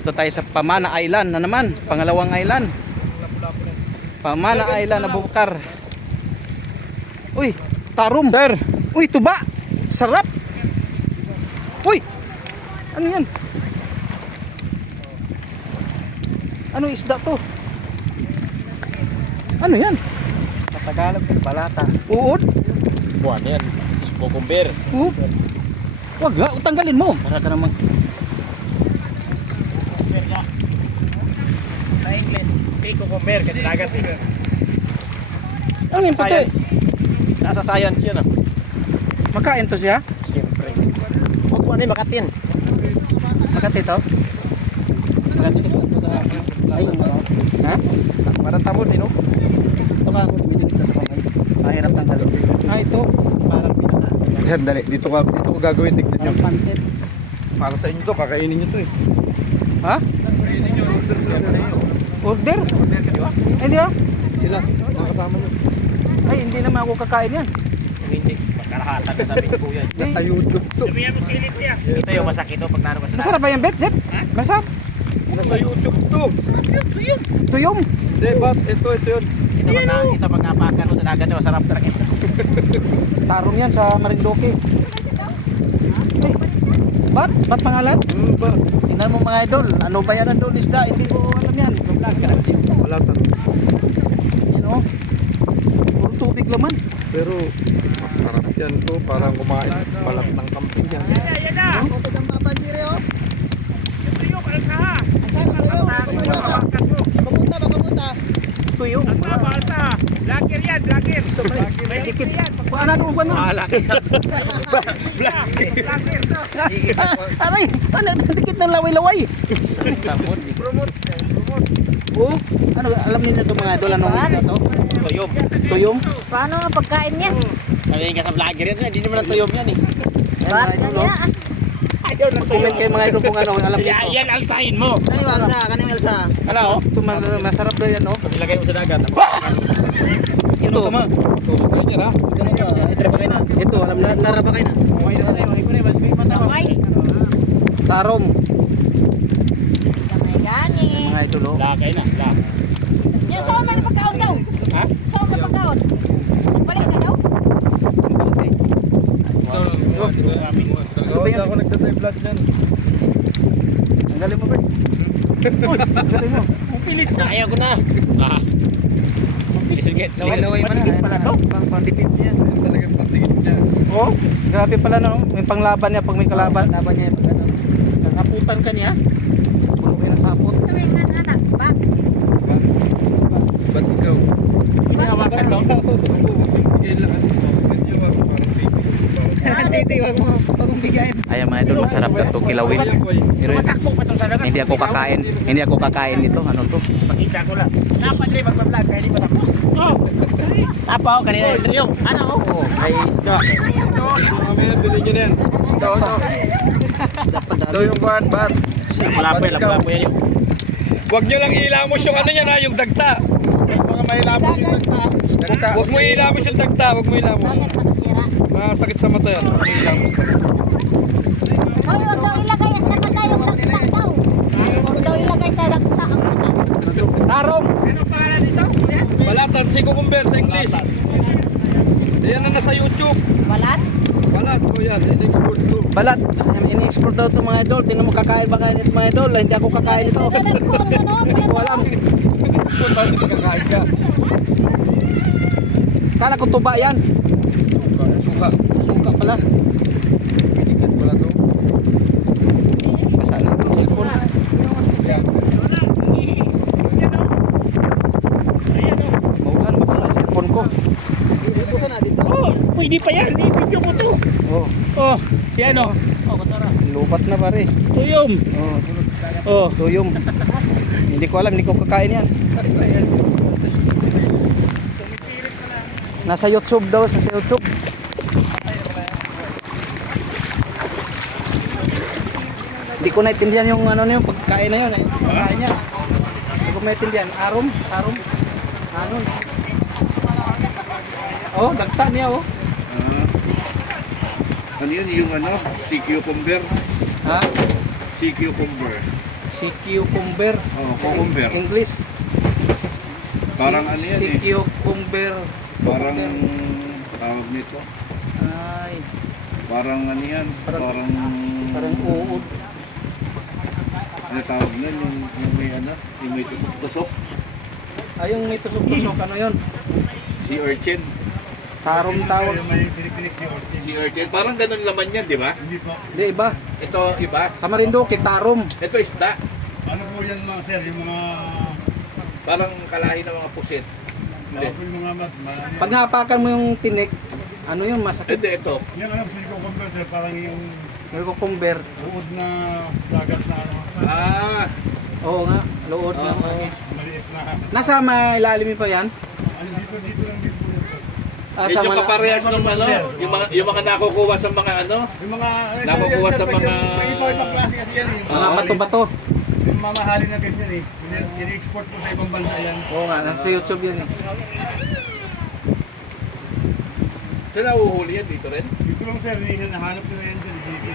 Dito tayo sa Pamana Island na naman. Pangalawang island. Pamana Island na Bukar. Uy, tarom. Sir. Uy, tuba. Sarap. Uy. Ano yan? Ano isda to? Ano yan? Sa Tagalog sa balata. Uod? Buwan yan. Cucumber. Wag ga, tanggalin mo. Para ka naman. Sa English, si cucumber kasi dagat eh. Ano yung puti? Nasa science yun ah. Makain to siya? Siyempre. Huwag mo ano yung makatin. Makati to? Makatin ito sa... Ayun mo. Ha? Parang tamon eh no? Ito ka ako dumidikit sa kamay. Mahirap ng halo. Ito. Parang pinaka. Yan, dali. Dito ko gagawin. Tignan nyo. Parang pansit. Para sa inyo to, kakainin nyo to eh. Ha? Order? Ay, hindi ah. Sila, mga kasama nyo. Ay, hindi naman ako kakain yan. Hindi. Magkalahatan na sabi ko kuya. Nasa YouTube to. Sabihan mo silid niya. Ito yung masakit to pag naroon ka sa Masarap ba yan, Bet? Jet? Masarap? Nasa YouTube to. Tuyong. Hindi, bat? Ito yun. Ito pag napakan mo sa dagat, masarap talaga ito. Tarong yan sa Marindoque. Ay, Bat? Bat pangalan? Ba? Tingnan mo mga idol. Ano ba yan ang doon isda? Hindi ko alam yan. Wala to. Yan o. Puro tubig laman. Pero, masarap yan to. Parang kumain palat ng camping yan. Yan na. Ito ng papanjiri oh. Ito yung kalsaha. Papunta, papunta. Tuyong. Balsa. Blacker yan, blacker. May dikit. Paano ko ba na? Bahala ka. Blacker to. Aray! Ano? Dikit ng laway-laway. Promote. Oh, ano? Alam niyo ito mga idol. Anong isda to? Tuyom. Tuyong? Paano ang pagkain niya? Sabihin ka sa vlogger yan, hindi naman ang tuyom yan eh. Yan mga idol. Oh. Ayaw ng Comment kayo mga idol kung ano ang alam nito. Yan, alsahin mo. Kanino alsa? Kanino alsa? Ano? Ito masarap na yan, oh. Pag ilagay mo sa dagat. Ito. Ito, sukay niya ha. Ito pa kayo na. Ito, alam na. Lara pa kayo na. Kamay. Tarom. Kamay gani. Mga idol, oh. Lakay na. Yung saan man pagkaon daw? Ha? Saan man pagkaon? Nagbalik ka daw? Hindi ako nagtatay vlog dyan. Tanggalin mo, Bert. Tanggalin mo. Pilit na. Ayaw ko na. Pilis ulit. Laway pa na. Pala to. Pang defense niya. Yan talagang patigit niya. Oh, grabe pala no. May panglaban niya pag may kalaban. Laban niya pag ano. Sasaputan ka niya. Puno kayo ng sapot. Sabi nga anak, bak. Ba't ikaw? Hinawakan to. Kailangan mo. Medyo parang baby. Hindi, wag mo pagbigayin. Ayan mga idol, masarap na to kilawin. Pero Matakbo pa to sa dagat. hindi ako kakain. Hindi ako kakain nito. Ano to? Pakita ko lang. Dapat din magpa-vlog kaya di pa tapos. Oh. Tapaw kanina yung ano oh. Ay isda. Mamaya, bilhin nyo na yan. Ito yung bat. Malapit yan yung. Huwag nyo lang ilamos yung ano yan ha, yung dagta. Mga may labot yung tagta. Huwag mo ilamos yung dagta, huwag mo ilamos. Bakit makasira? Masakit sa mata yan. Huwag mo ilamos. Hoy, wag daw ilagay sa mata yung daktak daw. Wag daw ilagay sa daktak ang mata. Tarom. Ano pangalan nito? Balatan, si cucumber sa English. Ayan na nasa YouTube. Balat? Balat, o yan, in-export to. Balat. Ini-export daw ito mga idol. Tingnan mo kakain ba kain ito mga idol. Hindi ako kakain ito. Dalag ko ang ano, Hindi ko alam. In-export tapos hindi kakain ka. Kala ko tuba yan. Suka. Suka pala. Tikit pala to. Basa na ito cellphone. Yan. Maulan, mabasa ang cellphone ko. Dito ka na, dito. Oh, pwede pa yan. I-video mo to. Oh, Oh, yan oh. lupat na pare. Tuyom. Oh, Oh. tuyom. Hindi ko alam, hindi ko kakain yan. Nasa YouTube daw, nasa YouTube. Hindi ko naintindihan yung ano na yung pagkain na yun. Pagkain niya. Hindi ko maintindihan. Arom. Ano? Oh, dagta niya oh. Ano yun yung ano? Sea cucumber? Ha? Sea cucumber. Si cucumber. Oh, cucumber. English. Parang ano yan Si eh. cucumber. Parang tawag nito. Ay, Parang ano yan. Parang parang uod. ano tawag nun? Yung may ano? Yung may tusok-tusok. Ay, yung may tusok-tusok, ano yun? Si urchin. Tarom tawag. Si urchin. Parang ganun laman yan, di ba? Hindi, iba. Ito iba. Sa Marinduque, tarom. Ito isda. Ano po yan mga sir, yung mga Parang kalahi ng mga pusit. Hindi. yung mga Pag napakan mo yung tinik, ano yun, masakit. Hindi, ito. yan alam sila ko compare sir, parang yung May cucumber. uod na dagat na ano, Ah, Oo nga, luod Oo. ng maliit na Nasa mailalim pa yan? ano dito lang dito. medyo kaparehas ng ano, yung mga nakukuha sa mga ano, Yung mga Nakukuha sa mga- ibang klase kasi yan eh. Mga bato-bato. Yung mamahalin na ganyan eh. Ini-export po sa ibang bansa yan. Oo nga, nasa YouTube yan. sila uhuli yan dito rin. Dito lang sir, nahanap nila yan dyan. Dito.